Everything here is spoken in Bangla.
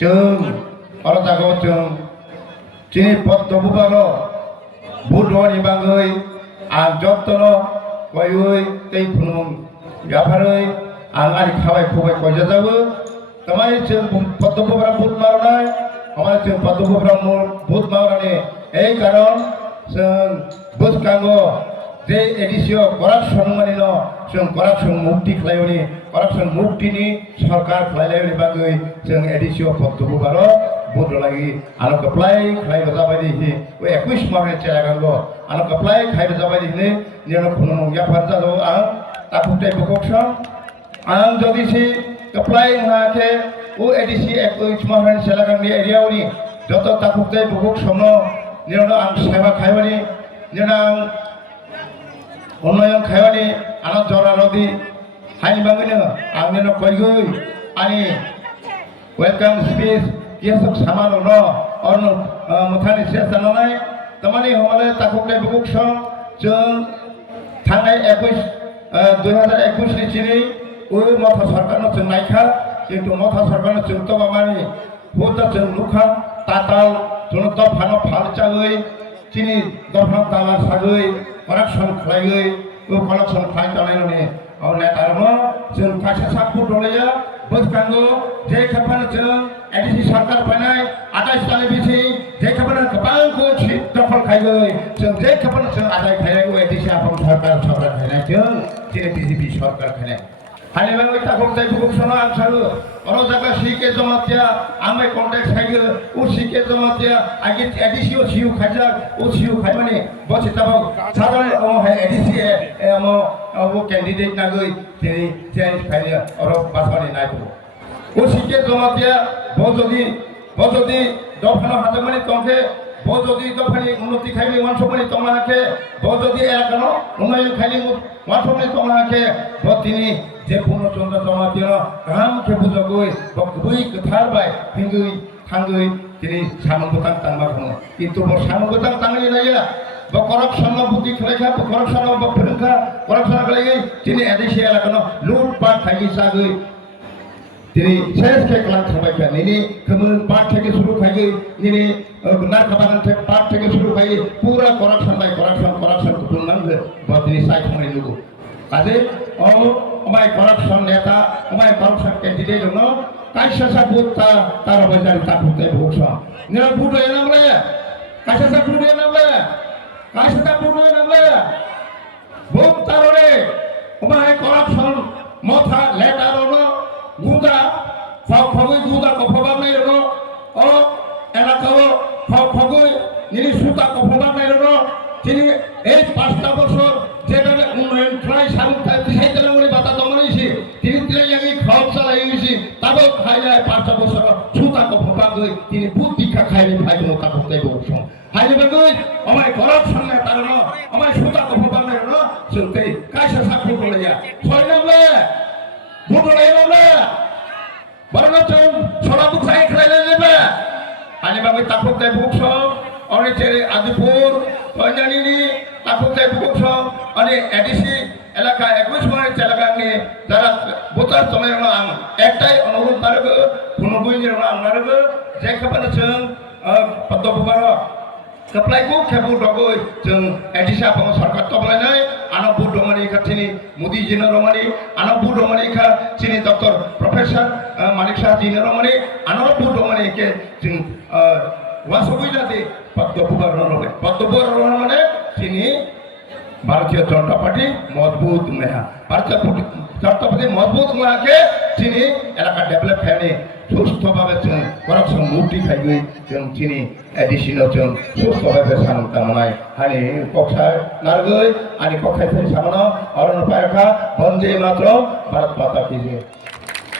जों अर जागो जों दिनै पद्मबुबार बुधनि बागै आं जत्तन कयै तै खुनुम गाफारै आं आरि खाबाय खुबाय कयजाजाबो तमाय जों पद्मबुबार बुध मारनाय हमाय जों पद्मबुबार बुध मारनाय এই কারণ जों बुसकांगो जे एडिसियो करापसन मानिल जों करापसन मुक्ति खालायनि करापसन मुक्तिनि सरकार खालायलायनि बागै जों एडिसियो पद्मबुबार बुध लागि आलो कप्लाय खालाय जाबाय दि ओ 21 मार्च चेलागांगो आलो कप्लाय खाय जाबाय दि नेनो खुनु याफार जादो आं ताकुते बकक्सा आं जदिसि कप्लाय हाके ओ एडिसि 21 मार्च चेलागांनि एरियावनि जत ताकुते बकक्सनो नेनो आं सेवा खायबानि नेनो उन्नयन खायबानि आलो जरा रदि हानि बागैनो आं नेनो कयगै आनि वेलकाम स्पीच केसक सामानो न अरनो मुथानि सेसानाय तमानि हमाले ताकुते बकक्सा जों थांनाय 2021 नि चिनि ओ मथा सरकारनो जों नायखा किन्तु मथा सरकारनो जों तो मामानि हुदा जों लुखा ताताल जों तो फानो फालचागै चिनि दफा ताला सागै करापसन खालायगै ओ करापसन खालायतानायनि औ नेतारनो जों कासा सापु दलेया बुसकांगो जे खाफानो जों एडिसि सरकार फैनाय 28 ताले बिसि जे खाफानो गोबांखौ दखल खायगै जों जे खाफानो जों आदाय खायनाय एडिसि आफाम सरकार खायनाय जों जे बिजेपि सरकार खायनाय हानि बागै ताकुते बकक्सनो आं सागो अरो जागा सिके जमातिया आमै कन्टेक्ट खायगो उ सिके जमातिया आगे एडिसिओ सिउ खायजा उ सिउ खायमाने बसिताबो साधारण ओ है एडिसि एमो वो कैंडिडेट नागै जेरै चेंज खायया अरो बासवानि नायतो उ सिके जमातिया बजदी दफानो हाजमानि तंके बजदी दफानि उन्नति खायनि वानसमानि तंलाके बजदी एलाकानो उन्नयन खायनि वानसमानि तंलाके बतिनि जे पूर्णचंद्र जमातिया गाहाम खेबु जगै बगबै कथारबाय फिंगै थांगै दिनै सामगोतां तांबाखौ किन्तु ब सामगोतां तांनि नाया ब करापसन बुद्धि खलायखा ब करापसन ब फोरोंखा करापसन खलायगै दिनै एडिसि एलाकानो लुटपाट खायनि सागै दिनै सेस के क्लास थाबायखा निनि खोमोन पाट থেকে শুরু खायगै निनि नारखाबागान থেকে पाट থেকে শুরু खायगै पूरा करापसन बाय करापसन कुटुंबांगो ब दिनै सायखंनाय लुगो काजे ओमाय करापसन नेता ओमाय करापसन कैंडिडेट नो कायसा सा बुता तार बाजार ताकुते बकक्सा ने बुdo एनामले कायसा सा बुdo एनामले कायसा सा बुdo एनामले बुक ताररे ओमाय करापसन मथा लेटार नो गुदा फावफागै गुदा कफबानाय नो ओ एलाकाओ फावफागै निनि सुता कफबानाय नो तिनि এই 5টা বছর যেভাবে উন্নয়ন প্রায় সামুদ্রিক সাইতেলামনি বাতা দমানিছি তিনি তিলাইয়াগি খাওয়া চালাইছি তাবো খাইলায় 5টা বছর সুতা কফবাগৈ তিনি বুদ্ধিকা খাইনি ভাইনো তাকতে বকছ হাইবাগৈ আমায় করাপশন না কারণ আমায় সুতা কফবাগৈ ন সুতে কাইসা সাকু বলেয়া ছয় নামলে বুটলাই নামলে বরনচম সরাবু খাই খাইলে নেবে হাইবাগৈ তাকতে বকছ অনেকে আদিপুর পঞ্জানিনি তাকুতে বকছ अनि एडिसि एलाका 21 मार्च एलाकानि যারা ভোটার তোমার আং একটাই অনুরোধ করব কোনো বইনি আং করব যে খাবারে जों पद्मबुबार कप्लायखौ खेबु दगै जों एडिसि आफाम सरकार तबलायनाय आनो बुदमानि खाथिनि मोदी जिनो रमानि आनो बुदमानि खा चिनि डॉक्टर प्रोफेसर मानिक शाह जिनो रमानि आनो बुदमानि के जों वासबैना दे पद्मबुबार माने चिनि भारतीय जनता पार्टी मजबूत मेहा भारतीय जनता पार्टी मजबूत मेहाके चिनि एलाका डेभलप खायनि सुस्थभावे जों करापसन मुक्ति खायगै जों चिनि एडिसिनो जों सुस्थभावे सामन तामनाय हानि कक्सा नारगै आनि कक्साय सामनो अरन पायखा बन्दे मातरम भारत माता की जय।